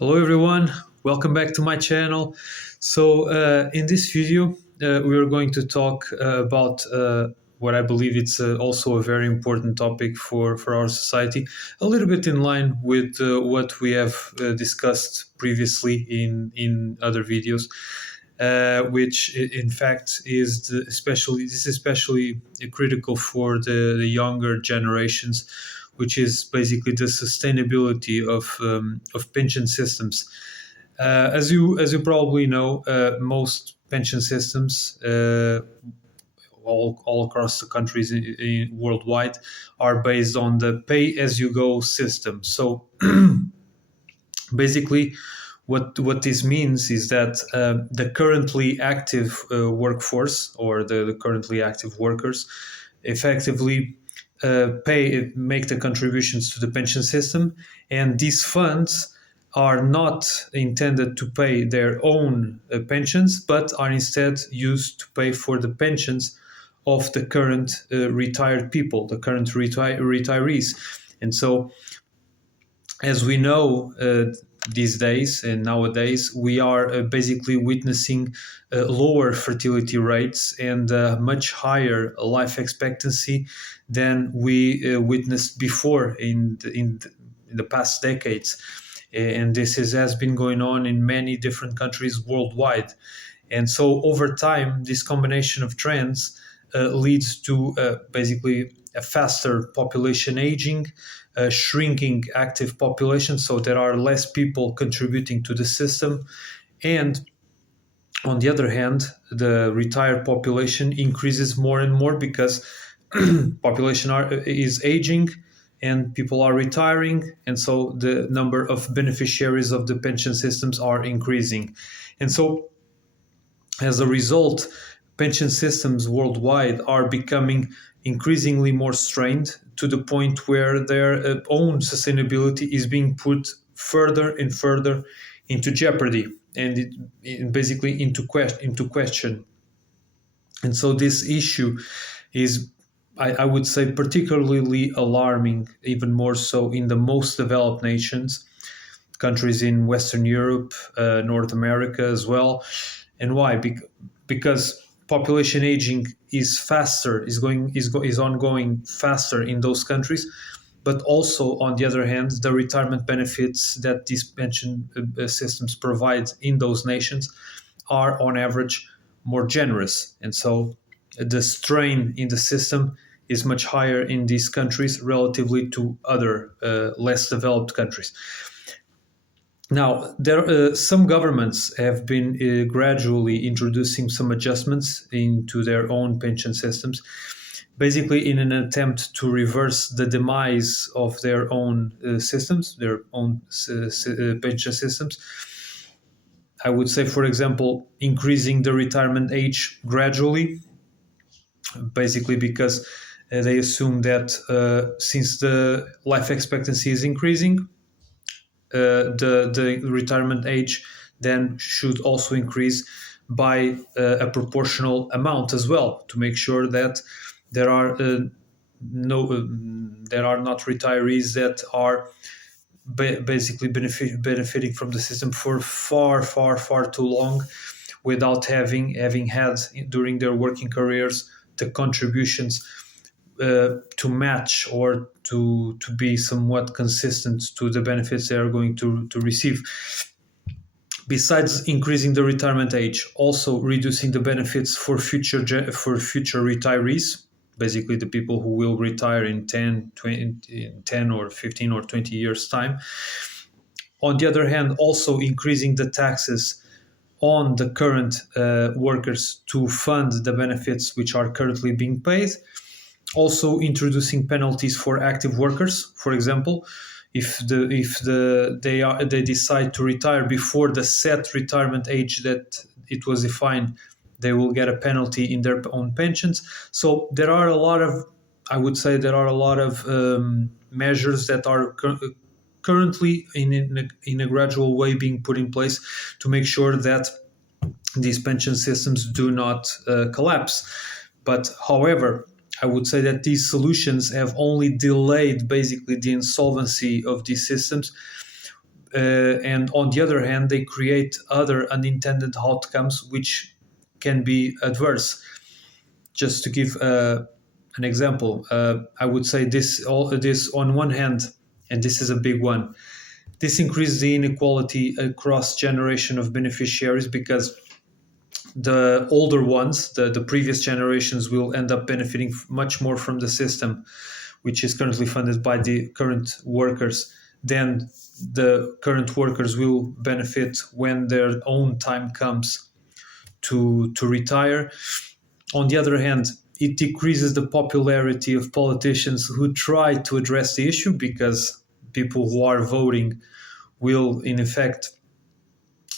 Hello everyone, welcome back to my channel. In this video, we are going to talk about what I believe it's also a very important topic for our society, a little bit in line with what we have discussed previously in other videos, which in fact is especially critical for the younger generations, which is basically the sustainability of pension systems. As you probably know, most pension systems all across the countries worldwide are based on the pay-as-you-go system. So basically, what this means is that the currently active workforce or the currently active workers effectively make the contributions to the pension system, and these funds are not intended to pay their own pensions, but are instead used to pay for the pensions of the current retired people, the current retirees. And so, as we know, these days and nowadays, we are basically witnessing lower fertility rates and much higher life expectancy than we witnessed before in the past decades. And has been going on in many different countries worldwide. And so over time, this combination of trends leads to basically a faster population aging, shrinking active population, so there are less people contributing to the system. And on the other hand, the retired population increases more and more because population is aging and people are retiring, and so the number of beneficiaries of the pension systems are increasing. And so as a result, pension systems worldwide are becoming increasingly more strained to the point where their own sustainability is being put further and further into jeopardy and basically into question. And so this issue is, I would say, particularly alarming, even more so in the most developed nations, countries in Western Europe, North America as well. And why? Because population aging is faster, is ongoing faster in those countries, but also on the other hand, the retirement benefits that these pension systems provide in those nations are on average more generous, and so the strain in the system is much higher in these countries relatively to other less developed countries. Now, some governments have been gradually introducing some adjustments into their own pension systems, basically in an attempt to reverse the demise of their own systems, their own pension systems. I would say, for example, increasing the retirement age gradually, basically because they assume that since the life expectancy is increasing, the retirement age then should also increase by a proportional amount as well, to make sure that there are there are not retirees that are basically benefiting from the system for far too long without having had during their working careers the contributions to match or to be somewhat consistent to the benefits they are going to receive. Besides increasing the retirement age, also reducing the benefits for future retirees, basically the people who will retire in 10 or 15 or 20 years time. On the other hand, also increasing the taxes on the current workers to fund the benefits which are currently being paid. Also introducing penalties for active workers. For example, if they decide to retire before the set retirement age that it was defined, they will get a penalty in their own pensions. So there are a lot of, I would say, measures that are currently in a gradual way being put in place to make sure that these pension systems do not collapse. But however, I would say that these solutions have only delayed basically the insolvency of these systems, and on the other hand, they create other unintended outcomes which can be adverse. Just to give an example, I would say this on one hand, and this is a big one. This increases the inequality across generation of beneficiaries, because the older ones, the previous generations, will end up benefiting much more from the system, which is currently funded by the current workers, than the current workers will benefit when their own time comes to retire. On the other hand, it decreases the popularity of politicians who try to address the issue, because people who are voting will, in effect,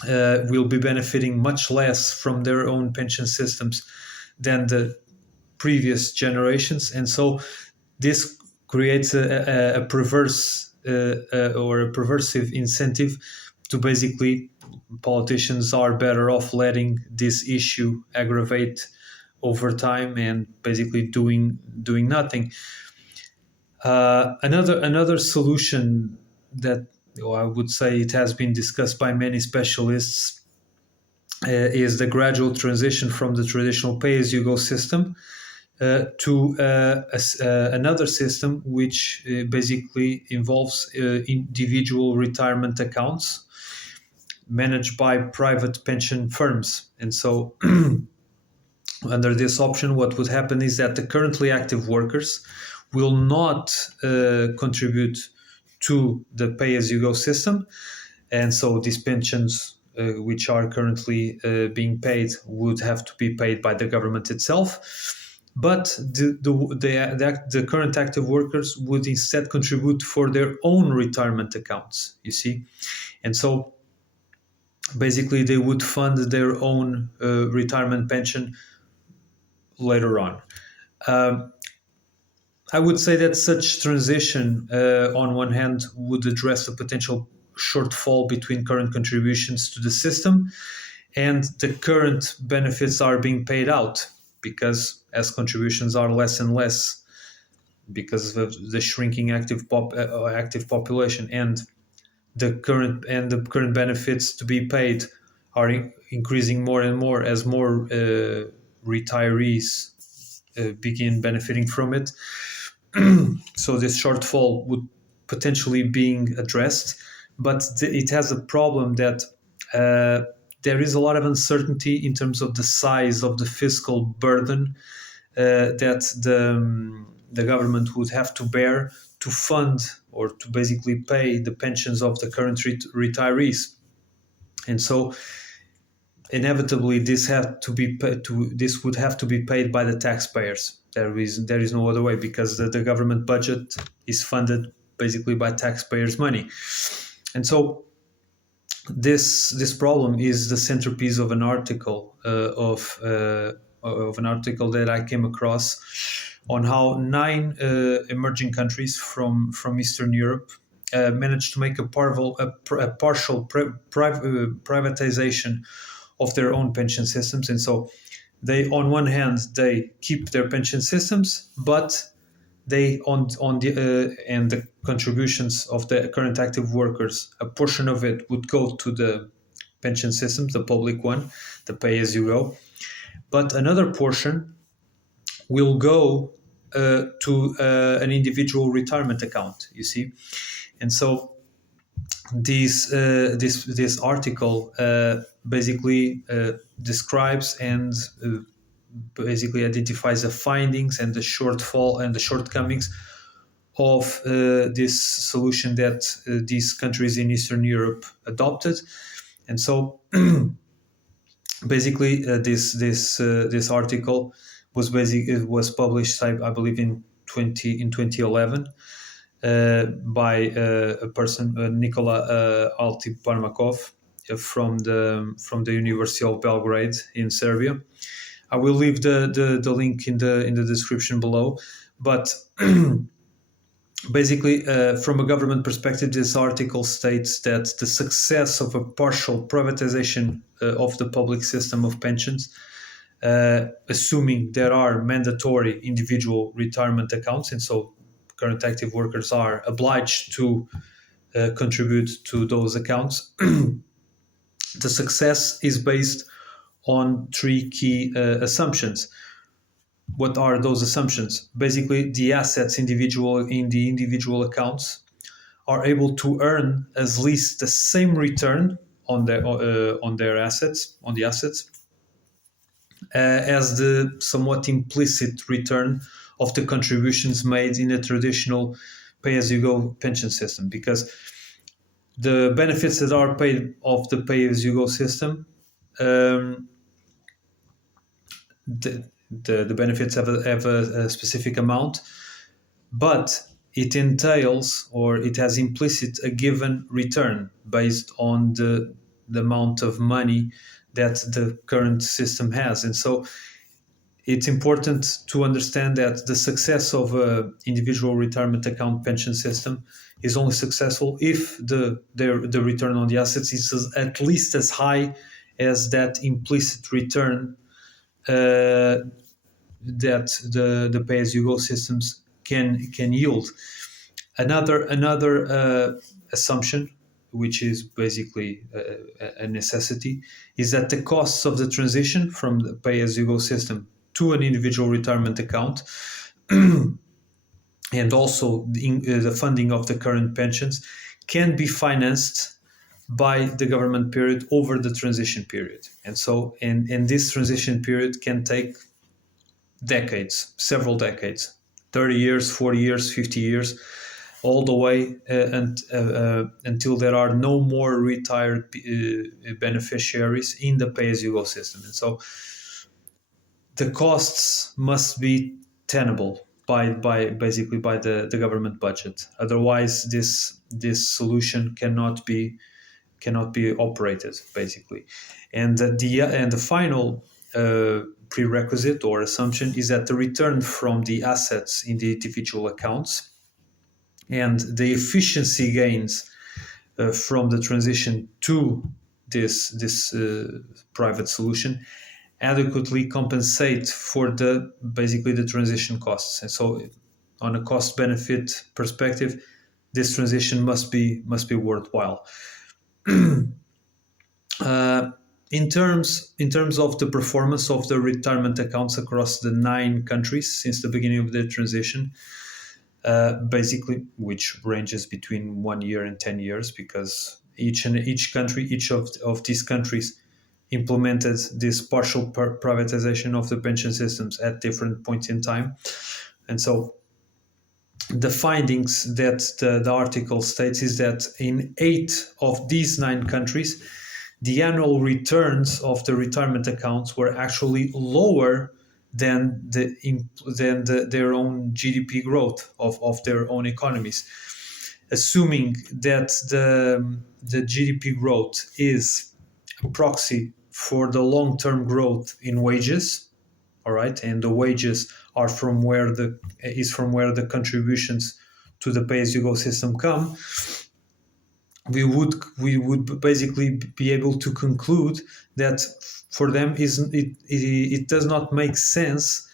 will be benefiting much less from their own pension systems than the previous generations. And so this creates a perverse or a perversive incentive to basically, politicians are better off letting this issue aggravate over time and basically doing nothing. Another solution that, I would say, it has been discussed by many specialists is the gradual transition from the traditional pay-as-you-go system to another system which basically involves individual retirement accounts managed by private pension firms. And so under this option, what would happen is that the currently active workers will not contribute to the pay-as-you-go system. And so these pensions, which are currently being paid, would have to be paid by the government itself. But the current active workers would instead contribute for their own retirement accounts, you see. And so basically they would fund their own retirement pension later on. I would say that such transition, on one hand, would address the potential shortfall between current contributions to the system and the current benefits are being paid out, because as contributions are less and less because of the shrinking active population, and the current benefits to be paid are increasing more and more as more retirees begin benefiting from it. So this shortfall would potentially being addressed, but it has a problem that there is a lot of uncertainty in terms of the size of the fiscal burden that the government would have to bear to fund or to basically pay the pensions of the current retirees. And so inevitably this would have to be paid by the taxpayers. There is no other way, because the government budget is funded basically by taxpayers' money. And so this problem is the centerpiece of an article of an article that I came across on how 9 emerging countries from Eastern Europe managed to make a partial privatization of their own pension systems. And so they, on one hand, they keep their pension systems, but they and the contributions of the current active workers, a portion of it would go to the pension systems, the public one, the pay-as-you-go, but another portion will go to an individual retirement account, you see. And so this article basically describes and basically identifies the findings and the shortfall and the shortcomings of this solution that these countries in Eastern Europe adopted. And so basically this article was published, I believe, in 2011 by a person, Nikola Altiparmakov, from the University of Belgrade in Serbia. I will leave the link in the description below. But basically, from a government perspective, this article states that the success of a partial privatization of the public system of pensions, assuming there are mandatory individual retirement accounts, and so current active workers are obliged to contribute to those accounts. The success is based on three key assumptions. What are those assumptions? Basically, the assets in the individual accounts are able to earn at least the same return on their assets, as the somewhat implicit return of the contributions made in a traditional pay-as-you-go pension system, because the benefits that are paid of the pay-as-you-go system, um, the benefits have a specific amount, but it entails, or it has implicit, a given return based on the amount of money that the current system has. And so it's important to understand that the success of an individual retirement account pension system is only successful if the return on the assets is at least as high as that implicit return that the pay-as-you-go systems can yield. Another assumption, which is basically a necessity, is that the costs of the transition from the pay-as-you-go system to an individual retirement account and also the funding of the current pensions can be financed by the government period over the transition period. And so, and this transition period can take decades, several decades, 30 years, 40 years, 50 years, all the way until there are no more retired beneficiaries in the pay-as-you-go system. And so the costs must be tenable by the government budget. Otherwise, this solution cannot be operated, basically. And the final prerequisite or assumption is that the return from the assets in the individual accounts and the efficiency gains from the transition to this private solution adequately compensate for basically the transition costs. And so, on a cost benefit perspective, this transition must be worthwhile. In terms of the performance of the retirement accounts across the 9 countries since the beginning of the transition, basically, which ranges between 1 year and 10 years, because each of these countries implemented this partial privatization of the pension systems at different points in time. And so the findings that the article states is that in 8 of these 9 countries, the annual returns of the retirement accounts were actually lower than their own GDP growth of their own economies. Assuming that the GDP growth is a proxy for the long-term growth in wages, all right, and the wages are from where the contributions to the pay-as-you-go system come, we would basically be able to conclude that for them it does not make sense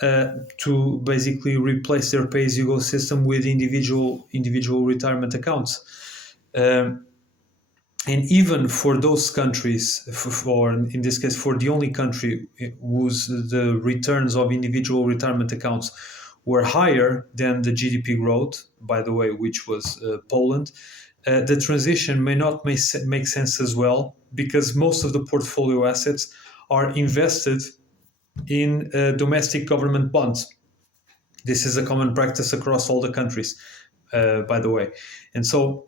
to basically replace their pay-as-you-go system with individual retirement accounts. And even for those countries, for in this case, for the only country whose the returns of individual retirement accounts were higher than the GDP growth, by the way, which was Poland, the transition may not make sense as well, because most of the portfolio assets are invested in domestic government bonds. This is a common practice across all the countries, by the way. And so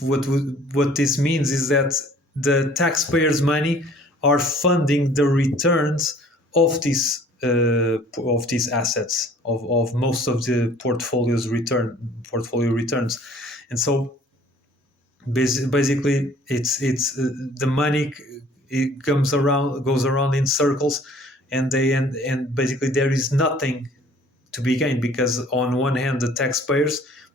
what this means is that the taxpayers' money are funding the returns of these assets, of most of the portfolio returns. And so basically it's the money, it goes around in circles, and basically there is nothing to be gained, because on one hand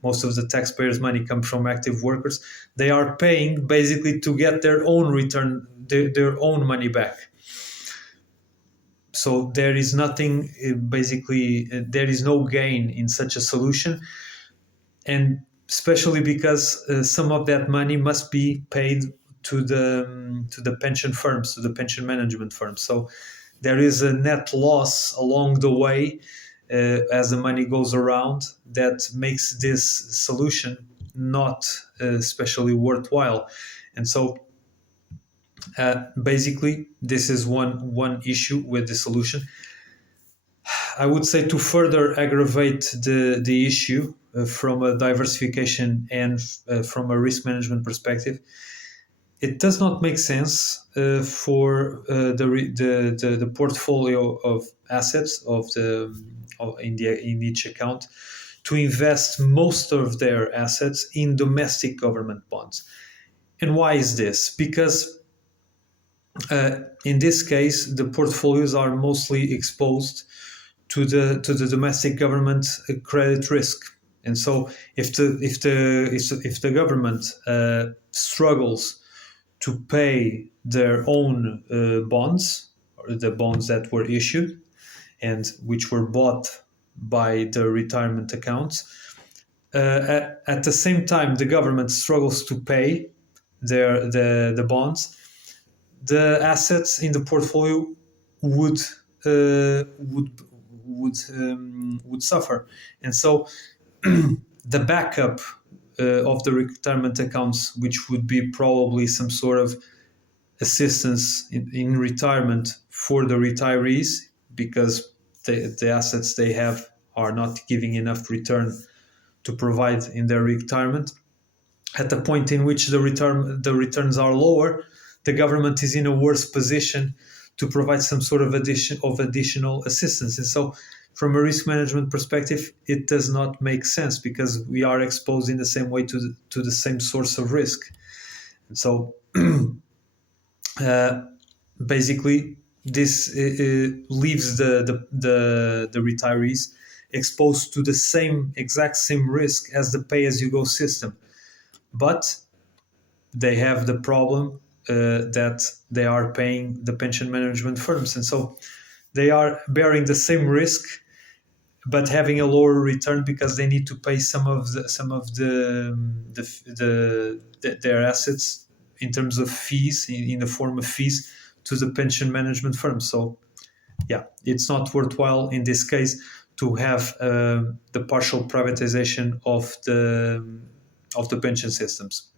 most of the taxpayers' money comes from active workers. They are paying basically to get their own return, their own money back. So there is nothing, basically there is no gain in such a solution. And especially because some of that money must be paid to the pension firms, to the pension management firms. So there is a net loss along the way as the money goes around that makes this solution not especially worthwhile. And so basically, this is one issue with the solution. I would say to further aggravate the issue from a diversification and from a risk management perspective, it does not make sense for the portfolio of assets in each account to invest most of their assets in domestic government bonds. And why is this? Because in this case, the portfolios are mostly exposed to the domestic government credit risk. And so if the government struggles to pay their own bonds, or the bonds that were issued and which were bought by the retirement accounts, at the same time the government struggles to pay the bonds, the assets in the portfolio would suffer. And so the backup of the retirement accounts, which would be probably some sort of assistance in retirement for the retirees, because the assets they have are not giving enough return to provide in their retirement. At the point in which the returns are lower, the government is in a worse position to provide some sort of additional assistance. And so from a risk management perspective, it does not make sense, because we are exposed in the same way to the same source of risk. And so basically, this leaves the retirees exposed to the exact same risk as the pay-as-you-go system. But they have the problem that they are paying the pension management firms. And so they are bearing the same risk, but having a lower return because they need to pay some of their assets in terms of fees, in the form of fees to the pension management firm. So yeah, it's not worthwhile in this case to have the partial privatization of the pension systems.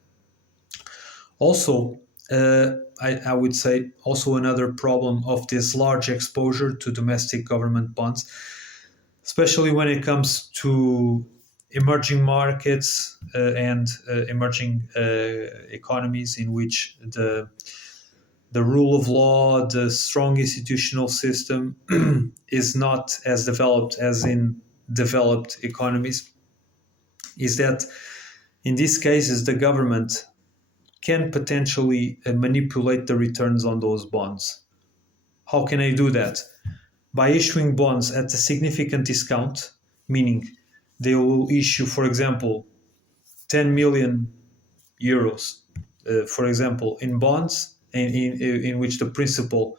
Also, I would say also another problem of this large exposure to domestic government bonds, especially when it comes to emerging markets and emerging economies in which the rule of law, the strong institutional system is not as developed as in developed economies, is that in these cases the government can potentially manipulate the returns on those bonds. How can I do that? By issuing bonds at a significant discount, meaning they will issue, for example, 10 million euros, for example, in bonds in which the principal,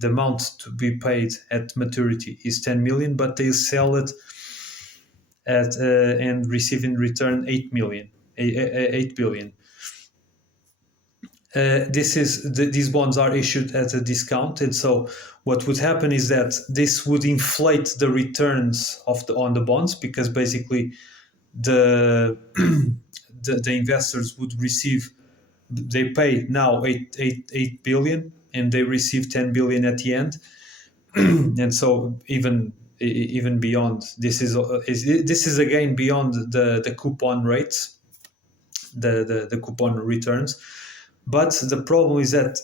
the amount to be paid at maturity is 10 million, but they sell it at and receive in return 8 billion. These bonds are issued at a discount, and so what would happen is that this would inflate the returns on the bonds, because basically the investors would receive, they pay now 8 billion and they receive 10 billion at the end. And so even beyond, this is again beyond the coupon rates, the coupon returns. But the problem is that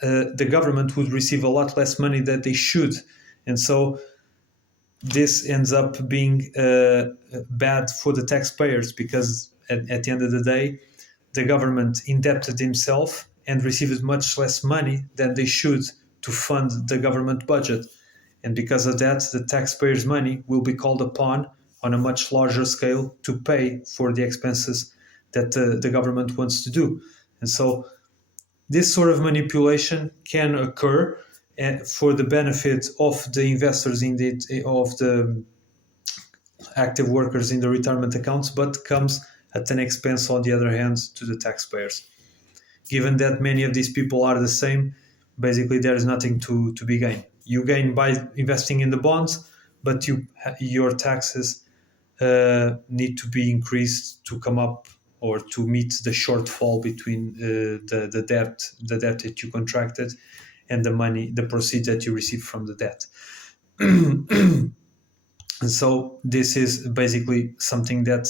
the government would receive a lot less money than they should. And so this ends up being bad for the taxpayers, because at the end of the day, the government indebted himself and received much less money than they should to fund the government budget. And because of that, the taxpayers' money will be called upon on a much larger scale to pay for the expenses that the government wants to do. And so this sort of manipulation can occur for the benefit of the investors of the active workers in the retirement accounts, but comes at an expense, on the other hand, to the taxpayers. Given that many of these people are the same, basically there is nothing to be gained. You gain by investing in the bonds, but your taxes need to be increased to come up or to meet the shortfall between the debt that you contracted and the proceeds that you receive from the debt. And so this is basically something that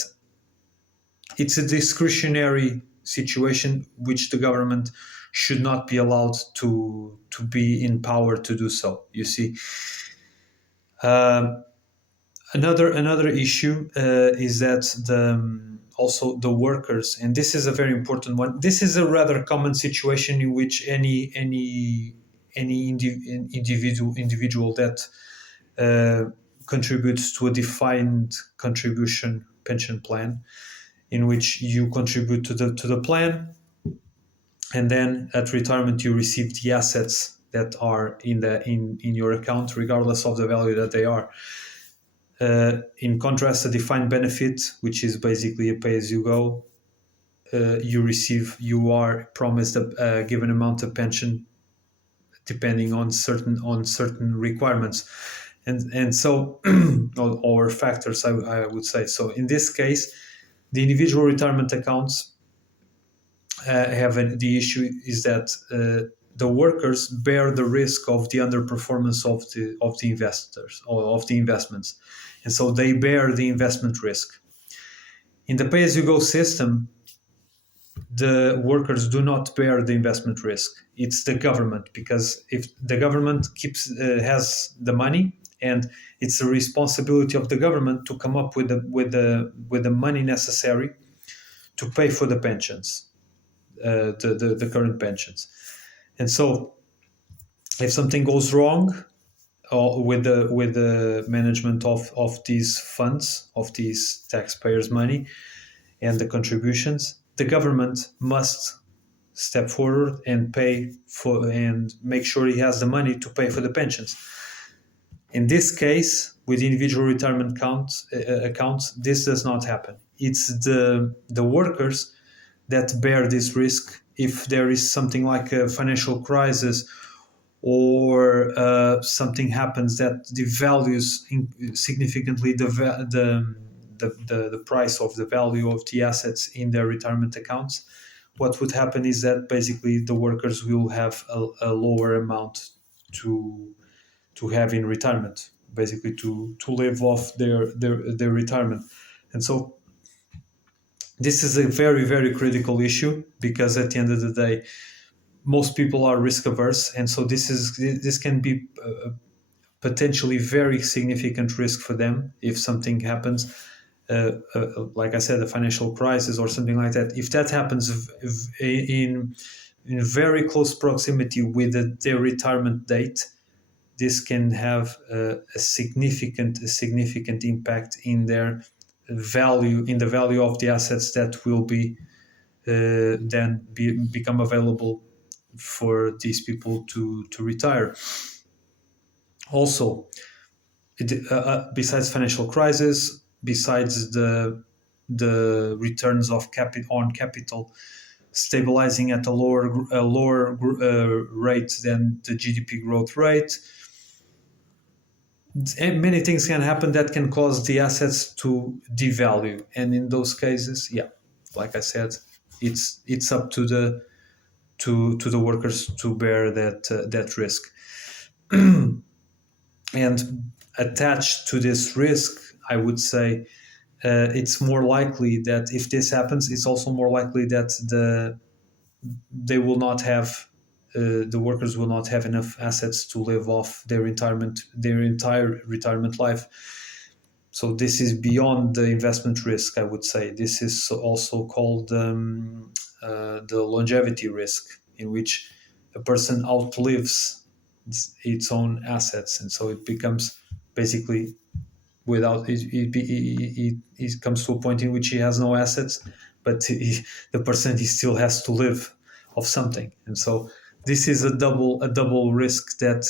it's a discretionary situation which the government should not be allowed to be in power to do so. You see, um, another issue is that also the workers, and this is a very important one. This is a rather common situation in which any individual that contributes to a defined contribution pension plan, in which you contribute to the plan, and then at retirement you receive the assets that are in your account, regardless of the value that they are. In contrast, a defined benefit, which is basically a pay-as-you-go, you are promised a given amount of pension depending on certain requirements, and so or factors, I would say. So in this case, the individual retirement accounts the issue is that the workers bear the risk of the underperformance of the investors or of the investments, and so they bear the investment risk. In the pay-as-you-go system, the workers do not bear the investment risk. It's the government, because if the government has the money, and it's the responsibility of the government to come up with the money necessary to pay for the pensions, the current pensions. And so if something goes wrong with the management of these funds, of these taxpayers' money and the contributions, the government must step forward and pay for and make sure he has the money to pay for the pensions. In this case, with individual retirement accounts, this does not happen. It's the workers that bear this risk if there is something like a financial crisis, or something happens that devalues significantly the price of the value of the assets in their retirement accounts. What would happen is that basically the workers will have a lower amount to have in retirement, basically to live off their retirement. And so this is a very, very critical issue, because at the end of the day, most people are risk averse, and so this can be potentially very significant risk for them if something happens, like I said, a financial crisis or something like that. If that happens in very close proximity with their retirement date, this can have a significant impact in their value, in the value of the assets that will be become available for these people to retire. Also, besides financial crisis, besides the returns of capital stabilizing at a lower rate than the GDP growth rate, and many things can happen that can cause the assets to devalue. And in those cases, yeah, like I said, it's up to the workers to bear that risk. And attached to this risk, I would say it's more likely that if this happens, it's also more likely that they will not have the workers will not have enough assets to live off their entire retirement life. So this is beyond the investment risk, I would say. This is also called the longevity risk, in which a person outlives its own assets, and so it becomes basically without it comes to a point in which he has no assets, but the person he still has to live of something. And so this is a double risk that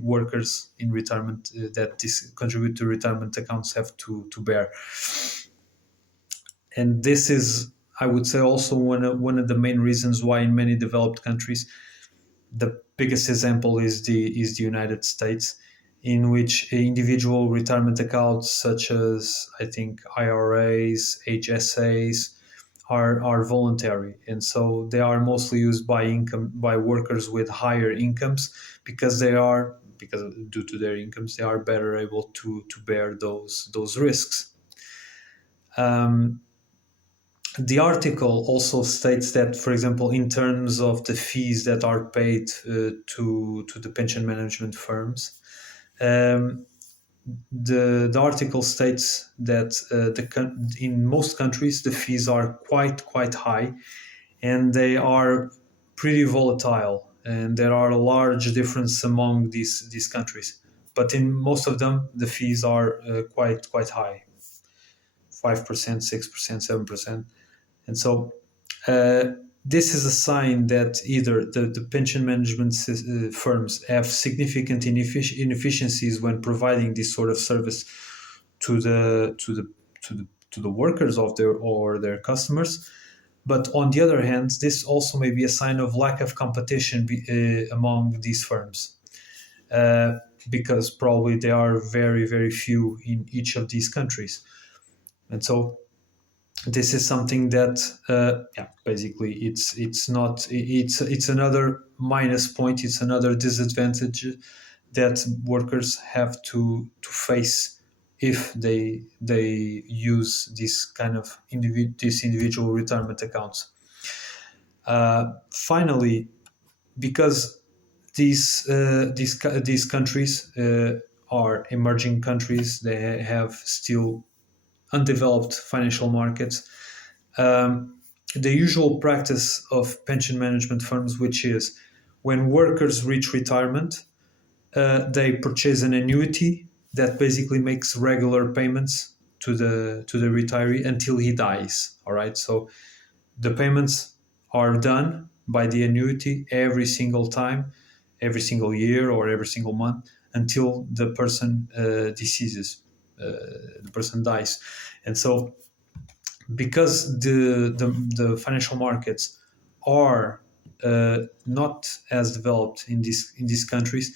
workers in retirement that contribute to retirement accounts have to bear. And this is, I would say, also one of the main reasons why in many developed countries, the biggest example is the United States, in which individual retirement accounts such as, I think, IRAs, HSAs are voluntary, and so they are mostly used by workers with higher incomes, because due to their incomes they are better able to bear those risks. Um, the article also states that, for example, in terms of the fees that are paid to the pension management firms, um, the article states that in most countries the fees are quite high, and they are pretty volatile, and there are a large difference among these countries. But in most of them, the fees are quite high, 5%, 6%, 7%. And so uh, this is a sign that either the pension management firms have significant inefficiencies when providing this sort of service to the workers of their customers. But on the other hand, this also may be a sign of lack of competition among these firms, uh, because probably there are very few in each of these countries. And so this is something that, basically it's another minus point, it's another disadvantage that workers have to face if they use this kind of these individual retirement accounts. Finally, because these countries are emerging countries, they have still undeveloped financial markets. The usual practice of pension management firms, which is when workers reach retirement, they purchase an annuity that basically makes regular payments to the retiree until he dies. All right, so the payments are done by the annuity every single time, every single year, or every single month until the person deceases, the person dies. And so, because the financial markets are not as developed in these countries,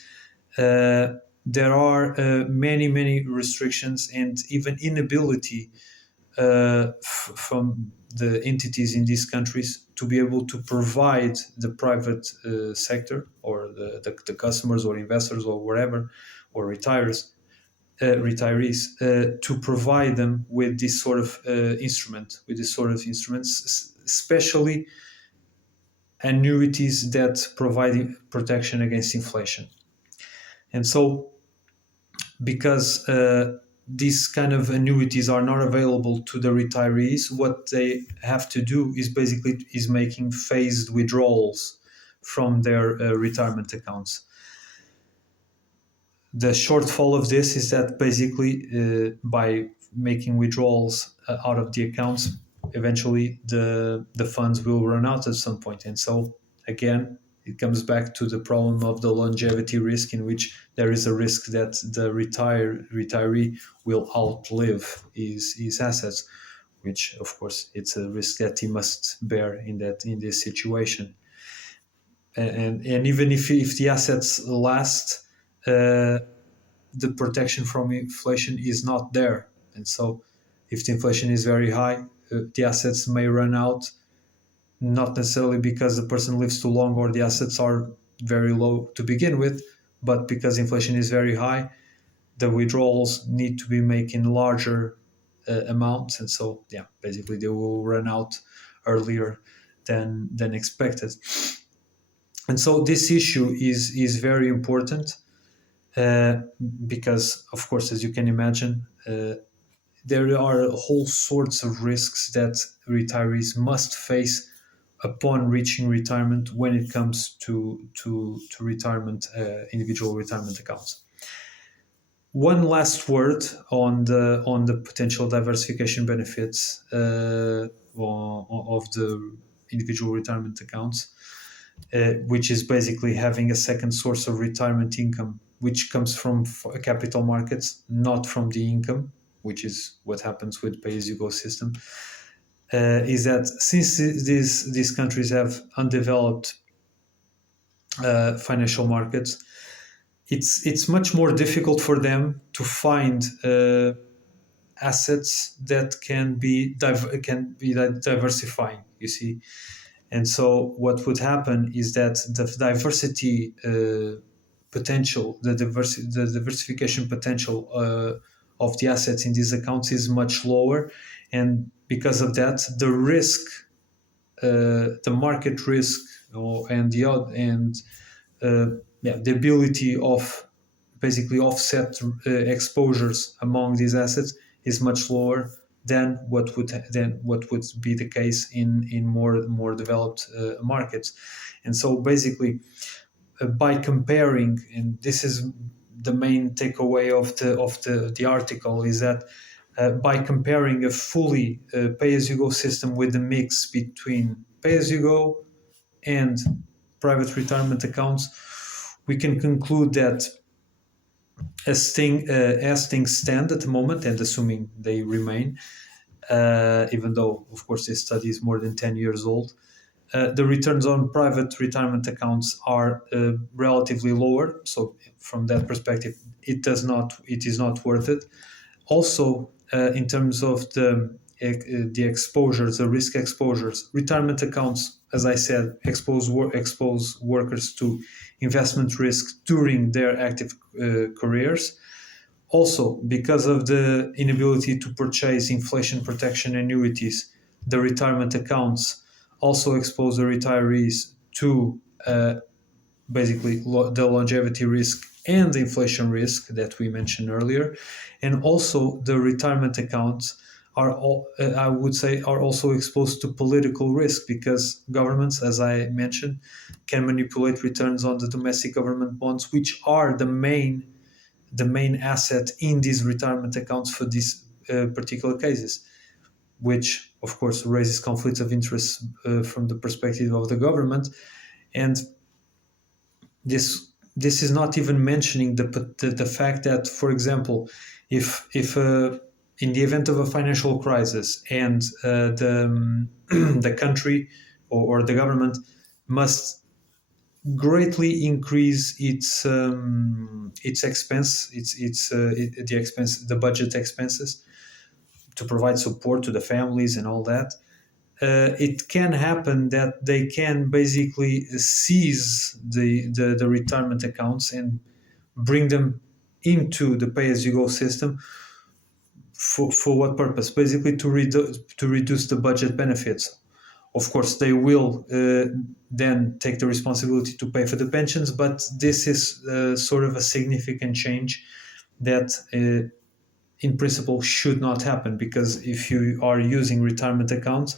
there are many restrictions and even inability from the entities in these countries to be able to provide the private sector, or the customers or investors or whatever, or retirees, to provide them with this sort of instruments, especially annuities that provide protection against inflation. And so, because these kind of annuities are not available to the retirees, what they have to do is making phased withdrawals from their retirement accounts. The shortfall of this is that basically, by making withdrawals out of the accounts, eventually the funds will run out at some point. And so again, it comes back to the problem of the longevity risk, in which there is a risk that the retiree will outlive his assets, which of course it's a risk that he must bear in this situation. And even if the assets last, the protection from inflation is not there. And so if the inflation is very high, the assets may run out, not necessarily because the person lives too long or the assets are very low to begin with, but because inflation is very high, the withdrawals need to be made in larger amounts. And so, basically they will run out earlier than expected. And so this issue is very important, uh, because, of course, as you can imagine, there are whole sorts of risks that retirees must face upon reaching retirement when it comes to retirement, individual retirement accounts. One last word on the potential diversification benefits of the individual retirement accounts, which is basically having a second source of retirement income, which comes from capital markets, not from the income, which is what happens with pay-as-you-go system. is that since these countries have undeveloped financial markets, it's much more difficult for them to find assets that can be diversifying. You see, and so what would happen is that the diversity potential, the diversification potential of the assets in these accounts is much lower, and because of that, the risk, the market risk, and the and yeah, the ability of basically offset exposures among these assets is much lower than what would be the case in more developed markets. And so basically, by comparing, and this is the main takeaway of the article, is that by comparing a fully pay-as-you-go system with a mix between pay-as-you-go and private retirement accounts, we can conclude that as things stand at the moment, and assuming they remain, even though, of course, this study is more than 10 years old, the returns on private retirement accounts are relatively lower. So from that perspective, it is not worth it. Also, in terms of the exposures, the risk exposures, retirement accounts, as I said, expose workers to investment risk during their active careers. Also, because of the inability to purchase inflation protection annuities, the retirement accounts also expose the retirees to basically the longevity risk and the inflation risk that we mentioned earlier. And also the retirement accounts are I would say are also exposed to political risk, because governments, as I mentioned, can manipulate returns on the domestic government bonds, which are the main asset in these retirement accounts for these particular cases, which of course raises conflicts of interest from the perspective of the government. And this is not even mentioning the fact that, for example, if in the event of a financial crisis and the country or the government must greatly increase its expense, the budget expenses to provide support to the families and all that, it can happen that they can basically seize the retirement accounts and bring them into the pay-as-you-go system. For what purpose? Basically to reduce the budget benefits. Of course, they will then take the responsibility to pay for the pensions, but this is sort of a significant change that in principle should not happen, because if you are using retirement accounts,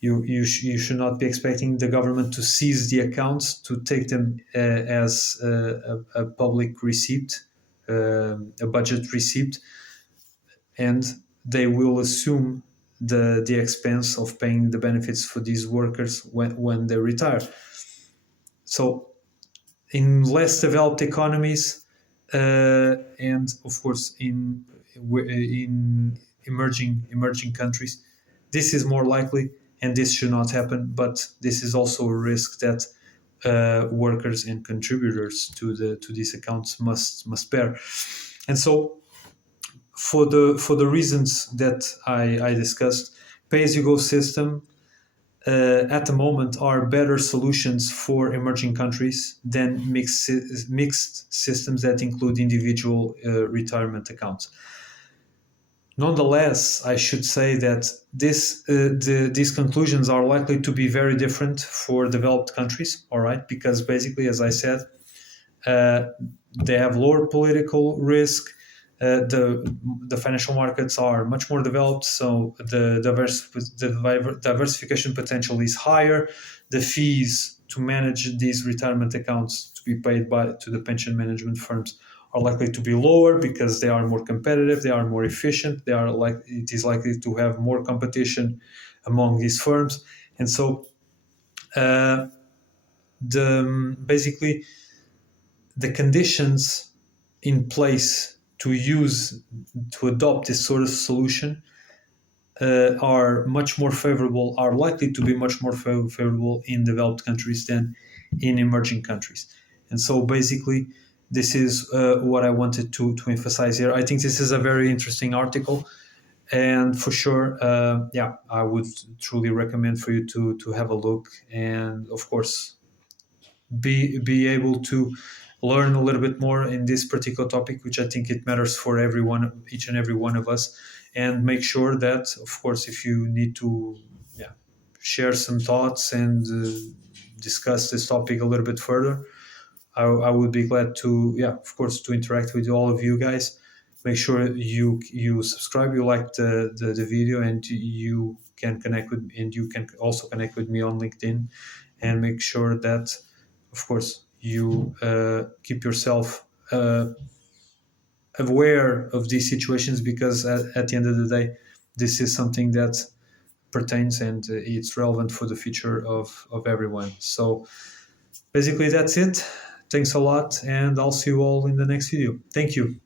you should not be expecting the government to seize the accounts, to take them as a public receipt, a budget receipt, and they will assume the expense of paying the benefits for these workers when they retire. So in less developed economies, and of course in emerging countries, this is more likely, and this should not happen. But this is also a risk that workers and contributors to these accounts must bear. And so, for the reasons that I discussed, pay-as-you-go system at the moment are better solutions for emerging countries than mixed systems that include individual retirement accounts. Nonetheless, I should say that these conclusions are likely to be very different for developed countries, all right? Because basically, as I said, they have lower political risk. The financial markets are much more developed, so the diversification potential is higher. The fees to manage these retirement accounts to be paid to the pension management firms are likely to be lower, because they are more competitive, they are more efficient, it is likely to have more competition among these firms. And so basically the conditions in place to adopt this sort of solution are much more favorable, are likely to be much more favorable in developed countries than in emerging countries. And so basically, this is what I wanted to emphasize here. I think this is a very interesting article. And for sure, yeah, I would truly recommend for you to have a look, and of course, be able to learn a little bit more in this particular topic, which I think it matters for everyone, each and every one of us, and make sure that, of course, if you need to, yeah, share some thoughts and discuss this topic a little bit further, I would be glad to, yeah, of course, to interact with all of you guys. Make sure you subscribe, you like the video, and you can connect with, and you can also connect with me on LinkedIn, and make sure that, of course, you keep yourself aware of these situations, because at the end of the day, this is something that pertains, and it's relevant for the future of everyone. So basically, that's it. Thanks a lot, and I'll see you all in the next video. Thank you.